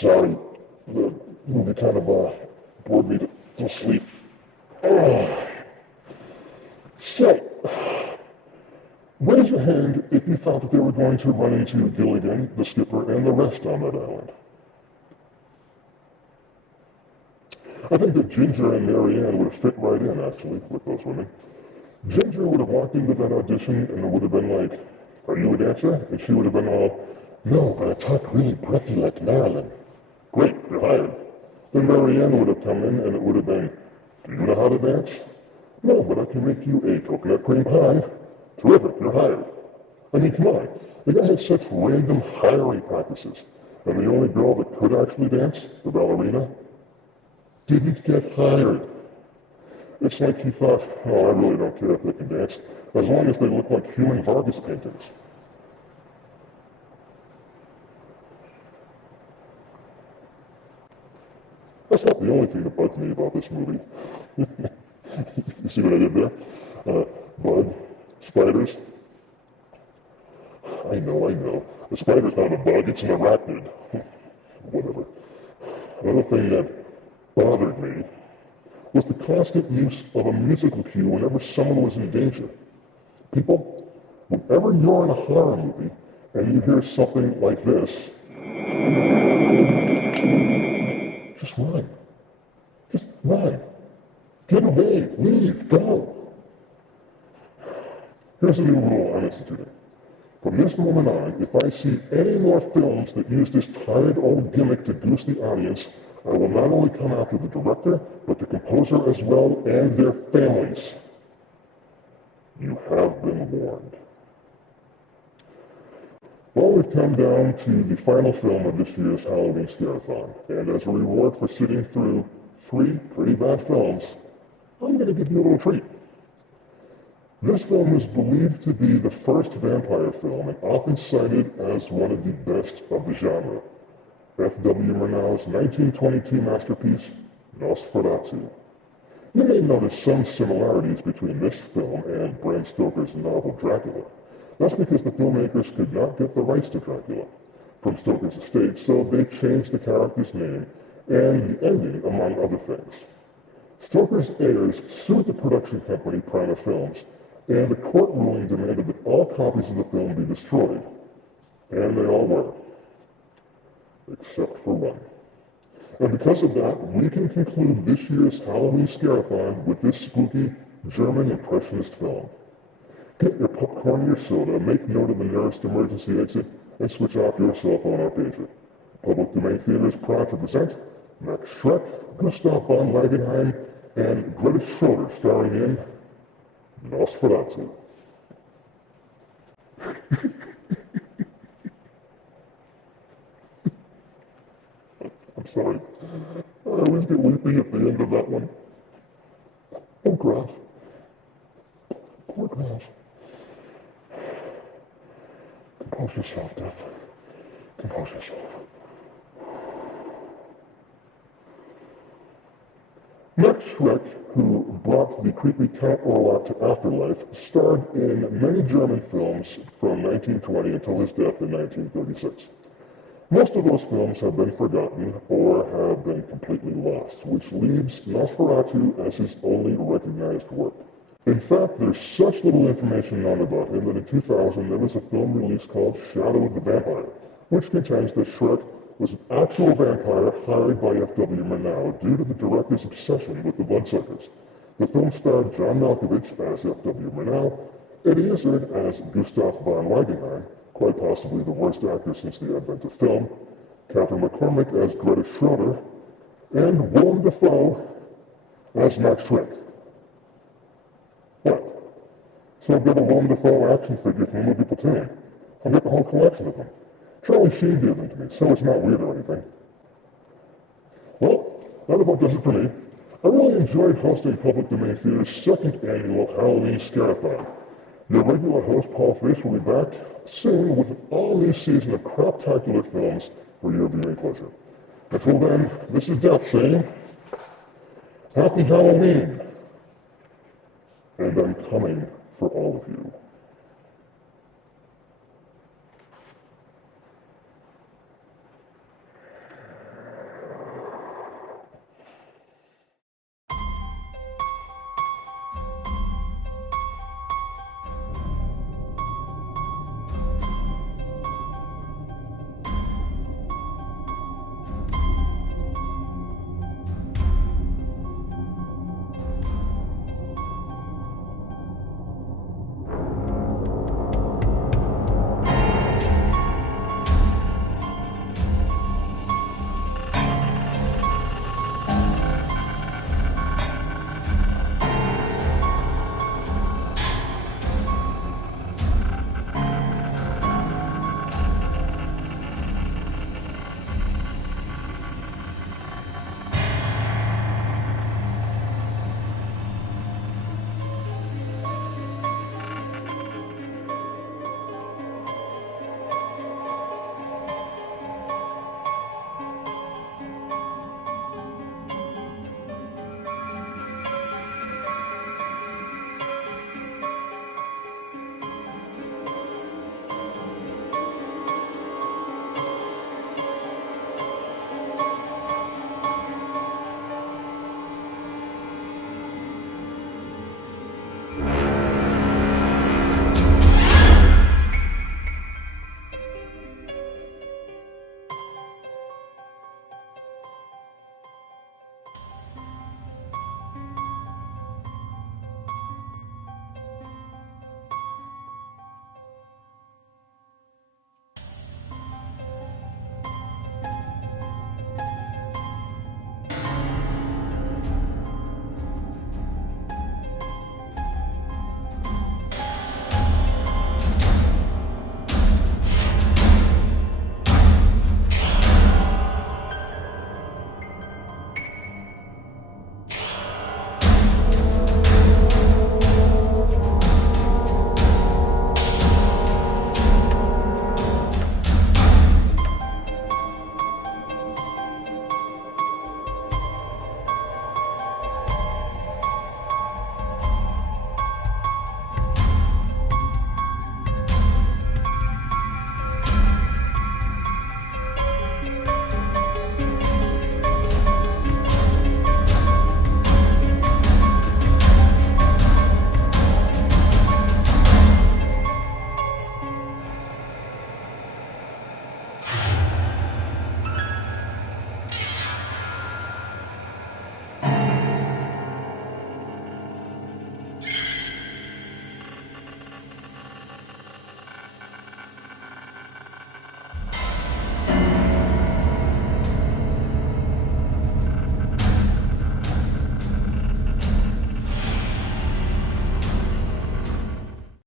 sorry. The movie kind of bored me to sleep. So, raise your hand if you thought that they were going to run into Gilligan, the skipper, and the rest on that island. I think that Ginger and Marianne would have fit right in, actually, with those women. Ginger would have walked into that audition and it would have been like, "Are you a dancer?" And she would have been all, "No, but I talk really breathy like Marilyn." "Great, you're hired." Then Marianne would have come in and it would have been, "Do you know how to dance?" "No, but I can make you a coconut cream pie." "Terrific, you're hired." I mean, come on. The guy had such random hiring practices. And the only girl that could actually dance, the ballerina, didn't get hired. It's like he thought, "Oh, I really don't care if they can dance, as long as they look like human Vargas paintings." That's not the only thing that bugged me about this movie. You see what I did there? Bug, spiders. I know. A spider's not a bug, it's an arachnid. Whatever. Another thing that bothered me was the constant use of a musical cue whenever someone was in danger. People, whenever you're in a horror movie and you hear something like this, just run. Just run. Get away. Leave. Go. Here's a new rule I'm instituting. From this moment on, if I see any more films that use this tired old gimmick to goose the audience, I will not only come after the director, but the composer as well, and their families. You have been warned. Well, we've come down to the final film of this year's Halloween Scare-A-Thon, and as a reward for sitting through 3 pretty bad films, I'm going to give you a little treat. This film is believed to be the first vampire film and often cited as one of the best of the genre. F.W. Murnau's 1922 masterpiece, NOSFERATU. You may notice some similarities between this film and Bram Stoker's novel Dracula. That's because the filmmakers could not get the rights to Dracula from Stoker's estate, so they changed the character's name and the ending, among other things. Stoker's heirs sued the production company Prima Films, and the court ruling demanded that all copies of the film be destroyed. And they all were. Except for one. And because of that, we can conclude this year's Halloween Scare-A-Thon with this spooky German impressionist film. Get your popcorn and your soda, make note of the nearest emergency exit, and switch off your cell phone or pager. Public Domain Theater is proud to present Max Schreck, Gustav von Langenheim, and Greta Schroeder starring in NOSFERATU. I'm sorry. I always get weepy at the end of that one. Oh, Grass. Poor Grass. Compose yourself, Death. Compose yourself. Max Schreck, who brought the creepy Count Orlok to afterlife, starred in many German films from 1920 until his death in 1936. Most of those films have been forgotten or have been completely lost, which leaves NOSFERATU as his only recognized work. In fact, there's such little information known about him that in 2000 there was a film release called Shadow of the Vampire, which contends that Schreck was an actual vampire hired by F.W. Murnau due to the director's obsession with the bloodsuckers. The film starred John Malkovich as F.W. Murnau, Eddie Izzard as Gustav von Langenheim, quite possibly the worst actor since the advent of film, Catherine McCormick as Greta Schroeder, and Willem Dafoe as Max Schreck. What? So I'll get a Willem Dafoe action figure from the movie Platoon. I'll get the whole collection of them. Charlie Sheen gave them to me, so it's not weird or anything. Well, that about does it for me. I really enjoyed hosting Public Domain Theater's second annual Halloween Scare-A-Thon. Your regular host, Paul Fish, will be back soon with an all-new season of craptacular films for your viewing pleasure. Until then, this is Death saying, Happy Halloween! And I'm coming for all of you.